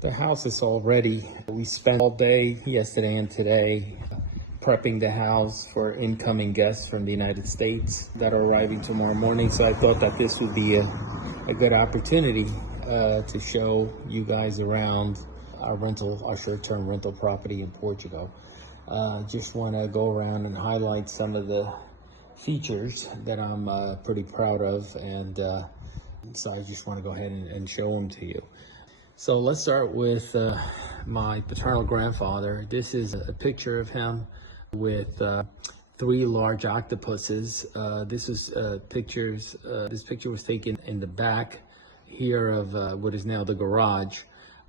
The house is all ready. We spent all day yesterday and today prepping the house for incoming guests from the United States that are arriving tomorrow morning. So I thought that this would be a good opportunity to show you guys around our short-term rental property in Portugal. Just want to go around and highlight some of the features that I'm pretty proud of, and so I just want to go ahead and show them to you. So let's start with my paternal grandfather. This is a picture of him with 3 large octopuses. This picture was taken in the back here of what is now the garage.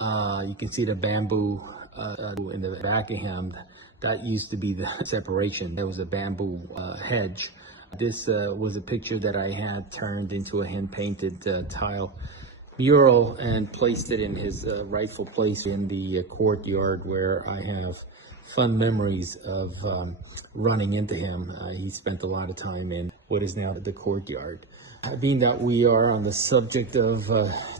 You can see the bamboo in the back of him. That used to be the separation. There was a bamboo hedge. This was a picture that I had turned into a hand-painted tile mural and placed it in his rightful place in the courtyard, where I have fun memories of running into him. He spent a lot of time in what is now the courtyard. Being that we are on the subject of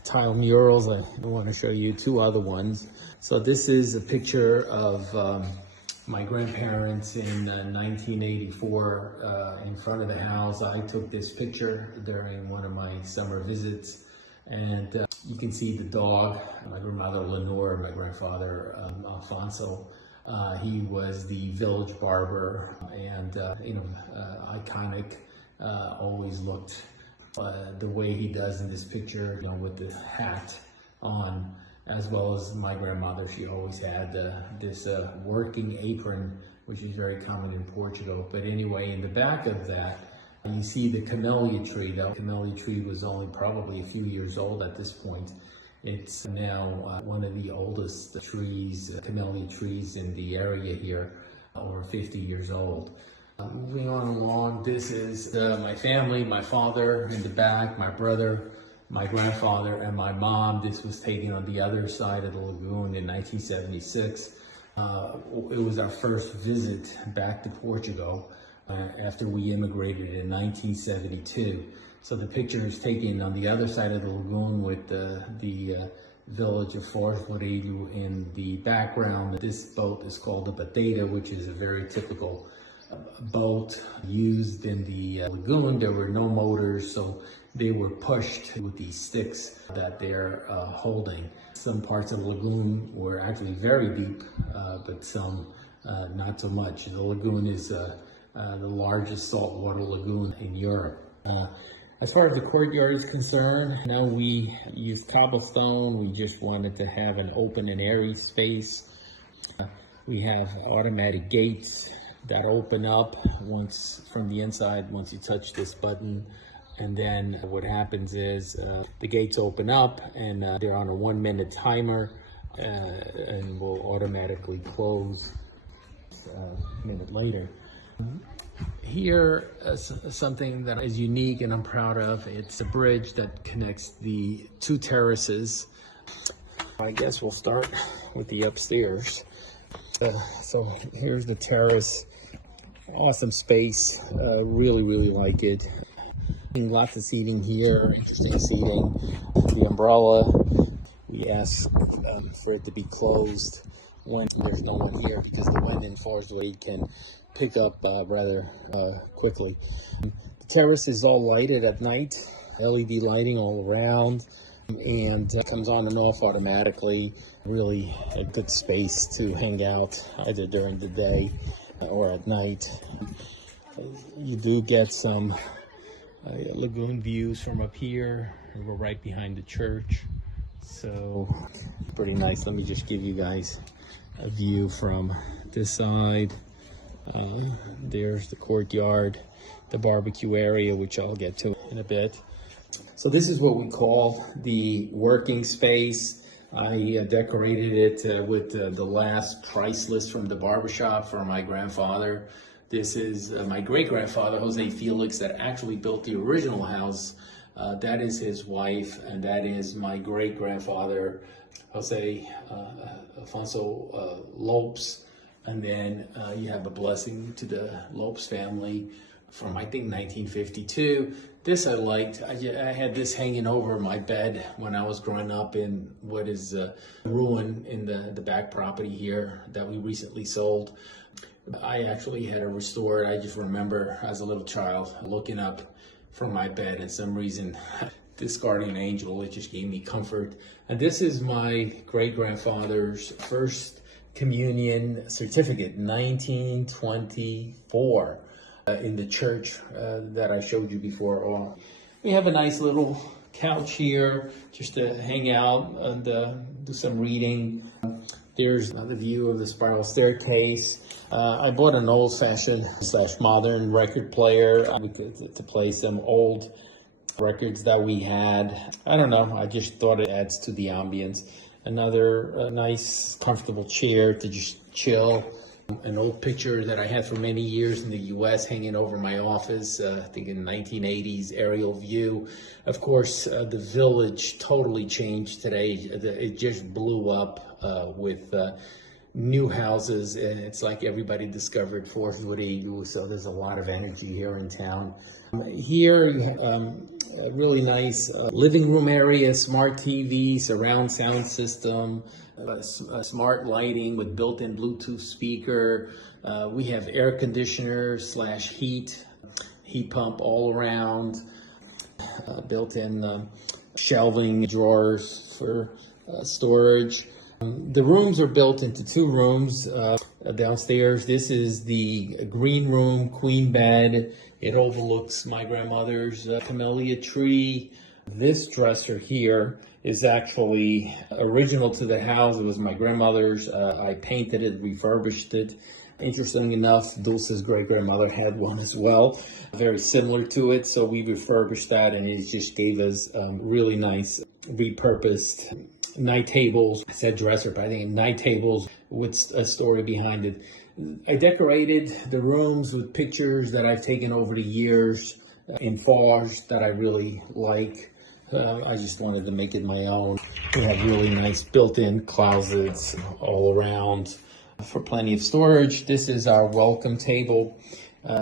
tile murals, I want to show you 2 other ones. So this is a picture of my grandparents in 1984 in front of the house. I took this picture during one of my summer visits, and you can see the dog. My grandmother Lenore, my grandfather Alfonso. He was the village barber, and iconic. Always looked the way he does in this picture, with the hat on, as well as my grandmother. She always had this working apron, which is very common in Portugal. But anyway, in the back of that, you see the camellia tree. The camellia tree was only probably a few years old at this point. It's now one of the oldest camellia trees in the area here, over 50 years old. Moving on along, this is my family, my father in the back, my brother, my grandfather, and my mom. This was taken on the other side of the lagoon in 1976. It was our first visit back to Portugal after we immigrated in 1972. So the picture is taken on the other side of the lagoon with the village of Floresville in the background. This boat is called the Bateta, which is a very typical boat used in the lagoon. There were no motors, so they were pushed with these sticks that they're holding. Some parts of the lagoon were actually very deep, but some not so much. The lagoon is the largest saltwater lagoon in Europe. As far as the courtyard is concerned, now we use cobblestone. We just wanted to have an open and airy space. We have automatic gates that open up once from the inside once you touch this button. And then what happens is the gates open up, and they're on a 1-minute timer and will automatically close a minute later. Here, something that is unique and I'm proud of. It's a bridge that connects the 2 terraces. I guess we'll start with the upstairs. So here's the terrace. Awesome space. Really like it. Lots of seating here, interesting seating. The umbrella, we ask for it to be closed when there's no one here, because the wind in Floresville can pick up rather quickly. The terrace is all lighted at night, LED lighting all around, and comes on and off automatically. Really a good space to hang out either during the day or at night. You do get some lagoon views from up here. We're right behind the church, so pretty nice. Let me just give you guys a view from this side. There's the courtyard, the barbecue area, which I'll get to in a bit. So this is what we call the working space. I decorated it with the last price list from the barbershop for my grandfather. This is my great-grandfather, Jose Felix, that actually built the original house. That is his wife, and that is my great-grandfather, Jose Alfonso Lopes. And then you have a blessing to the Lopes family from I think 1952. This I liked. I had this hanging over my bed when I was growing up in what is a ruin in the back property here that we recently sold. I actually had it restored. I just remember as a little child looking up from my bed, and some reason this guardian angel, it just gave me comfort. And this is my great-grandfather's first communion certificate, 1924. In the church that I showed you before. We have a nice little couch here just to hang out and do some reading. There's another view of the spiral staircase. I bought an old-fashioned / modern record player to play some old records that we had. I don't know, I just thought it adds to the ambience. Another nice comfortable chair to just chill. An old picture that I had for many years in the U.S. hanging over my office, I think in 1980s aerial view. Of course, the village totally changed today. It just blew up with new houses, and it's like everybody discovered Fourth Rodrigo, so there's a lot of energy here in town. Here, you have a really nice living room area, smart TV, surround sound system, smart lighting with built-in Bluetooth speaker. We have air conditioner / heat pump all around, built-in shelving drawers for storage. The rooms are built into 2 rooms downstairs. This is the green room, queen bed. It overlooks my grandmother's camellia tree. This dresser here is actually original to the house. It was my grandmother's. I painted it, refurbished it. Interesting enough, Dulce's great-grandmother had one as well, very similar to it. So we refurbished that, and it just gave us really nice repurposed night tables. I said dresser, but I think night tables with a story behind it. I decorated the rooms with pictures that I've taken over the years in foliage that I really like. I just wanted to make it my own. We have really nice built-in closets all around for plenty of storage. This is our welcome table.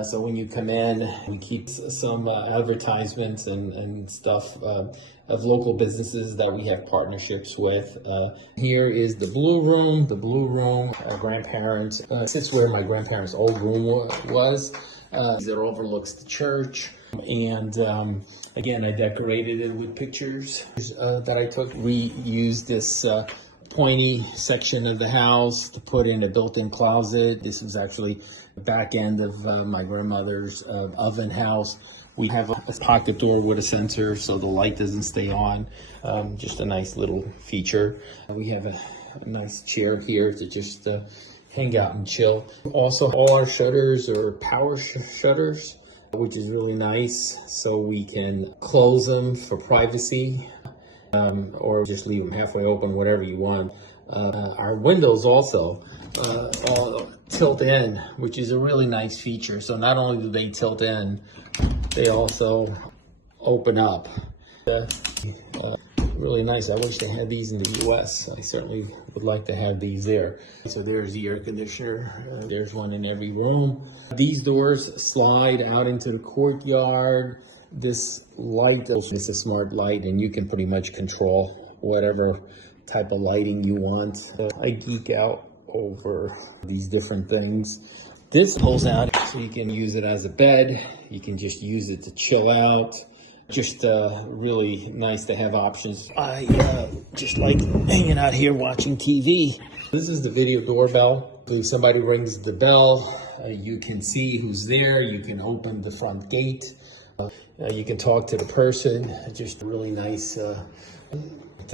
So when you come in, we keep some advertisements and stuff of local businesses that we have partnerships with. Here is the blue room. The blue room, our grandparents, sits where my grandparents' old room was. It overlooks the church. And again, I decorated it with pictures that I took. We used this pointy section of the house to put in a built-in closet. This was actually the back end of my grandmother's oven house. We have a pocket door with a sensor so the light doesn't stay on. Just a nice little feature. We have a nice chair here to just hang out and chill. Also, all our shutters are power shutters, which is really nice, so we can close them for privacy. Or just leave them halfway open, whatever you want. Our windows also tilt in, which is a really nice feature. So not only do they tilt in, they also open up. Really nice. I wish they had these in the US. I certainly would like to have these there. So there's the air conditioner. There's one in every room. These doors slide out into the courtyard. This light is a smart light, and you can pretty much control whatever type of lighting you want. I geek out over these different things. This pulls out so you can use it as a bed. You can just use it to chill out. Just really nice to have options. I just like hanging out here watching TV. This is the video doorbell. If somebody rings the bell, you can see who's there. You can open the front gate. You can talk to the person. Just really nice to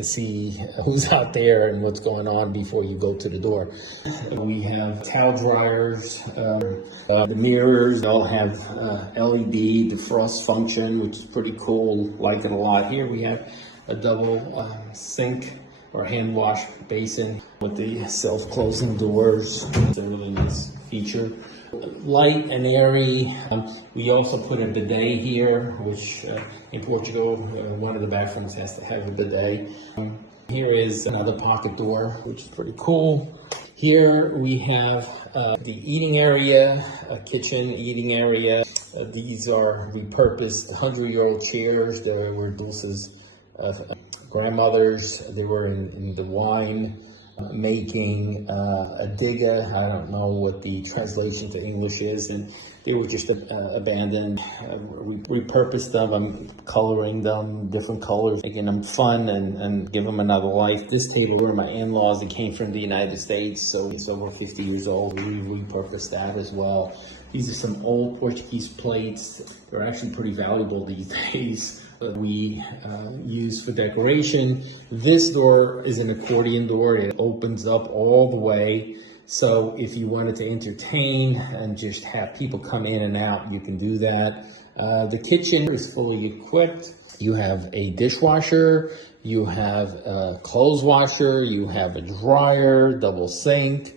see who's out there and what's going on before you go to the door. We have towel dryers. The mirrors all have LED defrost function, which is pretty cool. Like it a lot. Here we have a double sink or hand wash basin with the self-closing doors. It's a really nice feature. Light and airy. We also put a bidet here, which in Portugal, one of the bathrooms has to have a bidet. Here is another pocket door, which is pretty cool. Here we have the eating area, a kitchen eating area. These are repurposed 100-year-old chairs. They were Dulce's grandmothers. They were in the wine making adiga. I don't know what the translation to English is, and they were just abandoned. Repurposed them. I'm coloring them different colors, making them fun and give them another life. This table were my in-laws. It came from the United States, so it's over 50 years old. We repurposed that as well. These are some old Portuguese plates. They're actually pretty valuable these days. We use for decoration. This door is an accordion door. It opens up all the way. So if you wanted to entertain and just have people come in and out, you can do that. The kitchen is fully equipped. You have a dishwasher, you have a clothes washer, you have a dryer, double sink,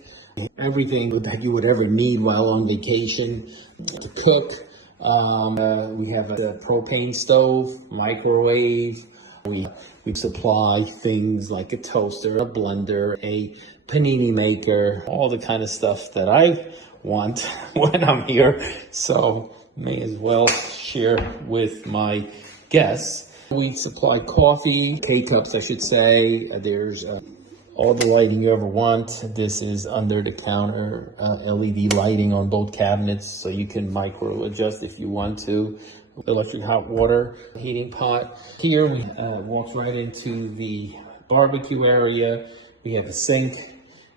everything that you would ever need while on vacation to cook. We have a propane stove, microwave. We supply things like a toaster, a blender, a panini maker, all the kind of stuff that I want when I'm here. So may as well share with my guests. We supply coffee, K-cups, I should say. There's all the lighting you ever want. This is under the counter LED lighting on both cabinets, so you can micro adjust if you want to. Electric hot water heating pot. Here we walk right into the barbecue area. We have a sink.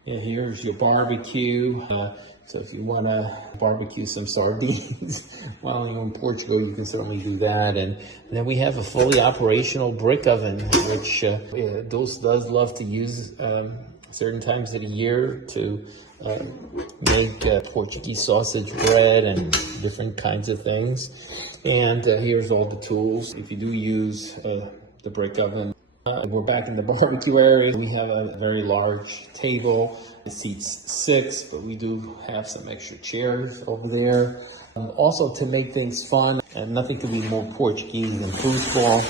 And here's your barbecue. So if you want to barbecue some sardines while you're in Portugal, you can certainly do that. And then we have a fully operational brick oven, which Dulce does love to use certain times of the year to make Portuguese sausage bread and different kinds of things. And here's all the tools. If you do use the brick oven, we're back in the barbecue area. We have a very large table. It seats 6, but we do have some extra chairs over there. Also, to make things fun, and nothing could be more Portuguese than foosball.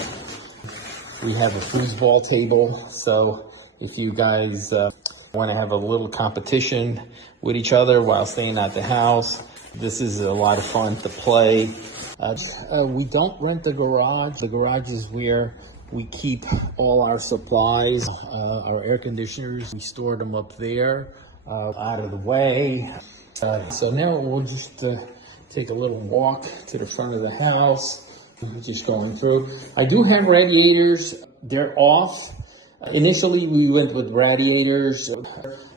We have a foosball table, so if you guys want to have a little competition with each other while staying at the house, this is a lot of fun to play. We don't rent the garage. The garage is where we keep all our supplies, our air conditioners. We store them up there, out of the way. So now we'll just take a little walk to the front of the house. Just going through. I do have radiators. They're off. Initially, we went with radiators,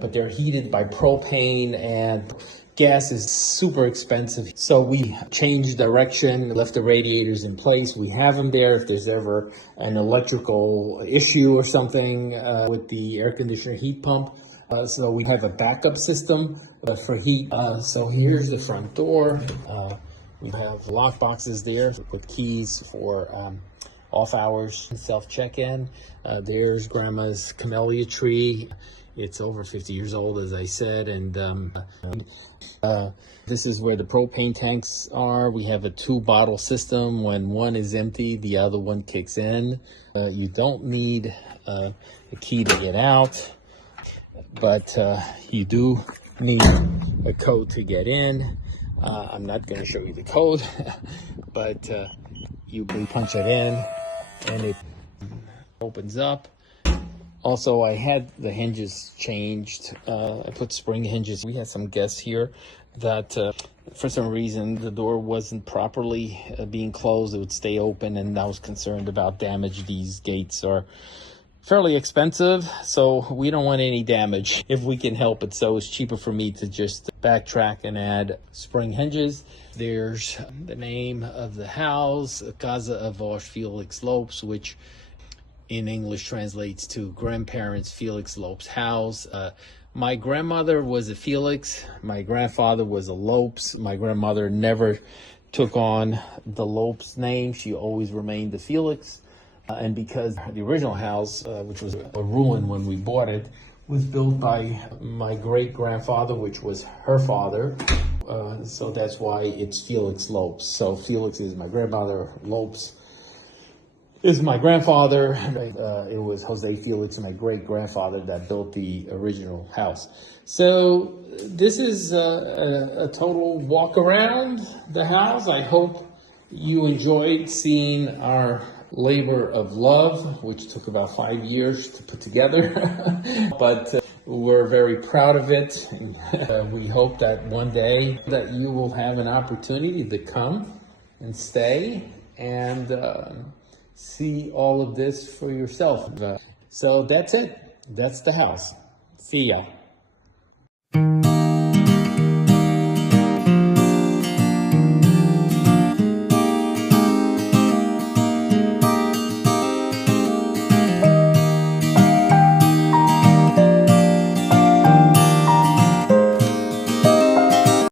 but they're heated by propane, and gas is super expensive. So we changed direction, left the radiators in place. We have them there if there's ever an electrical issue or something with the air conditioner heat pump. So we have a backup system for heat. So here's the front door. We have lock boxes there with keys for off hours, self check-in. There's Grandma's camellia tree. It's over 50 years old, as I said, and this is where the propane tanks are. We have a 2-bottle system. When one is empty, the other one kicks in. You don't need a key to get out, but you do need a code to get in. I'm not going to show you the code, but you punch it in, and it opens up. Also, I had the hinges changed. I put spring hinges. We had some guests here that for some reason the door wasn't properly being closed. It would stay open, and I was concerned about damage. These gates are fairly expensive, so we don't want any damage if we can help it. So it's cheaper for me to just backtrack and add spring hinges. There's the name of the house, Casa Avós Felix Lopes, which in English translates to grandparents Felix Lopes' house. My grandmother was a Felix. My grandfather was a Lopes. My grandmother never took on the Lopes name. She always remained a Felix. And because the original house, which was a ruin when we bought it, was built by my great-grandfather, which was her father. So that's why it's Felix Lopes. So Felix is my grandmother, Lopes is my grandfather. It was Jose Felix, my great-grandfather, that built the original house. So this is a total walk around the house. I hope you enjoyed seeing our labor of love, which took about 5 years to put together. But we're very proud of it. We hope that one day that you will have an opportunity to come and stay and see all of this for yourself. So that's it. That's the house. See ya.